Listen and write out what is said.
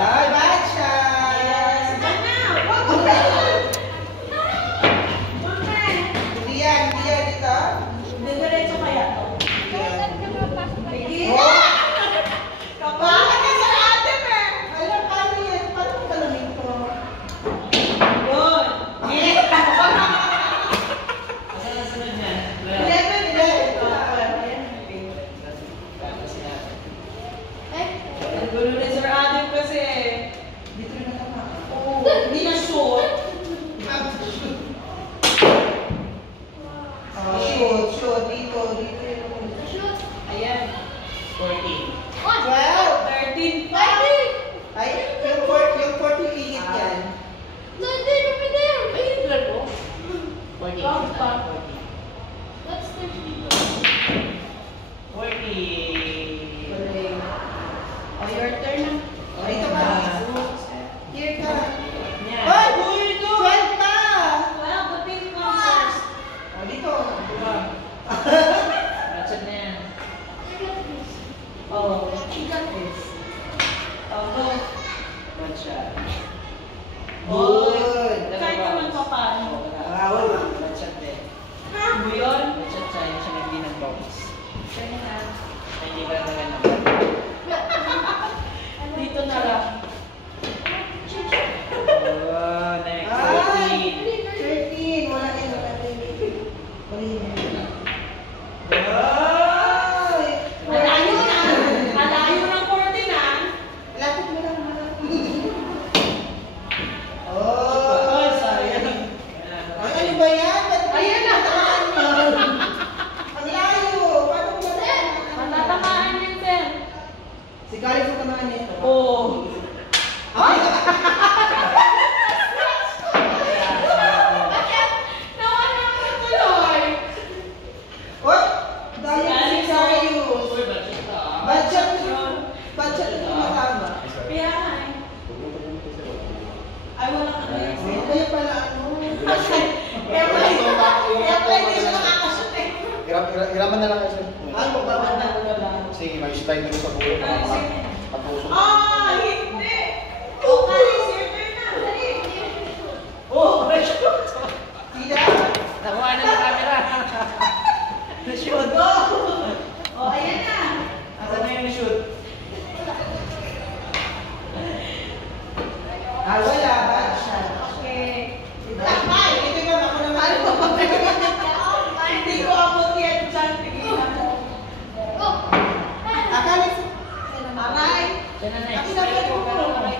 Ay, bad shot! Yes! Gana! Wag mo! Hindi yan dito. Diretso kaya to. Sige! Oh! Kapag ka sa atin eh! Alam, paano yan? Paano mo talamin to? Yun! Asan ang sunod niya? 11, 11. Ang gulo ni Sir Adam kasi. Dito na tama. Oh, hindi na shoot. Shoot. Dito. Ayan. 14. 12. 13. Ay, yung 40 higit yan. 14. Papa. 14. Oh, your turn na. O, dito ka. Here ka. Yan. Ay! 12 pa! Well, the pink one first. O, dito. Ratchet na yan. Oh, you got this. Oh, go. Ratchet. Good. Kahit naman pa paano. Wala. Ratchet din. Ano yun? Ratchet siya, yung siya nagdi ng box. Kaya na. Ay, hindi ka na ganun. Dito na lang. Oh, next. Ay! 13. 13. Wala yan. Mali yan. Malayo na. Malayo ng 14 ah. Lapit mo lang. Oh! Ay, sayang. Ay, ano ba yan? Ayan na. Ang layo! Paano mo Matatamaan yan, sir. Si Galing sa tamaan nito. Oh. Ay! Nawala ko tuloy. Oy! Dahil si Darius. Uy, ratchet ka ah. Budget ito matama. Kaya nga eh. Ay, wala ka na yun. Kaya pala ano? Kaya pala hindi siya nakakashoot eh. Hiraman na lang kasi. Ay, magbabanda ko na lang. Sige, mag-style nyo sa buhay. Ay, sige. Patusok. Ah, hindi. Okay, sige na. Dali. Oh, ratchet. Sila? Nakuha na ng camera. Shoot. Go. Oh, ayan na. Asan na yung shoot? Wala. Bad shot. Okay. Ay, ito ba? Ako naman. Hindi ko abot yan dyan. Tigilan mo. Akala sa... Aray. Yan na next. Ako naman. Pero aray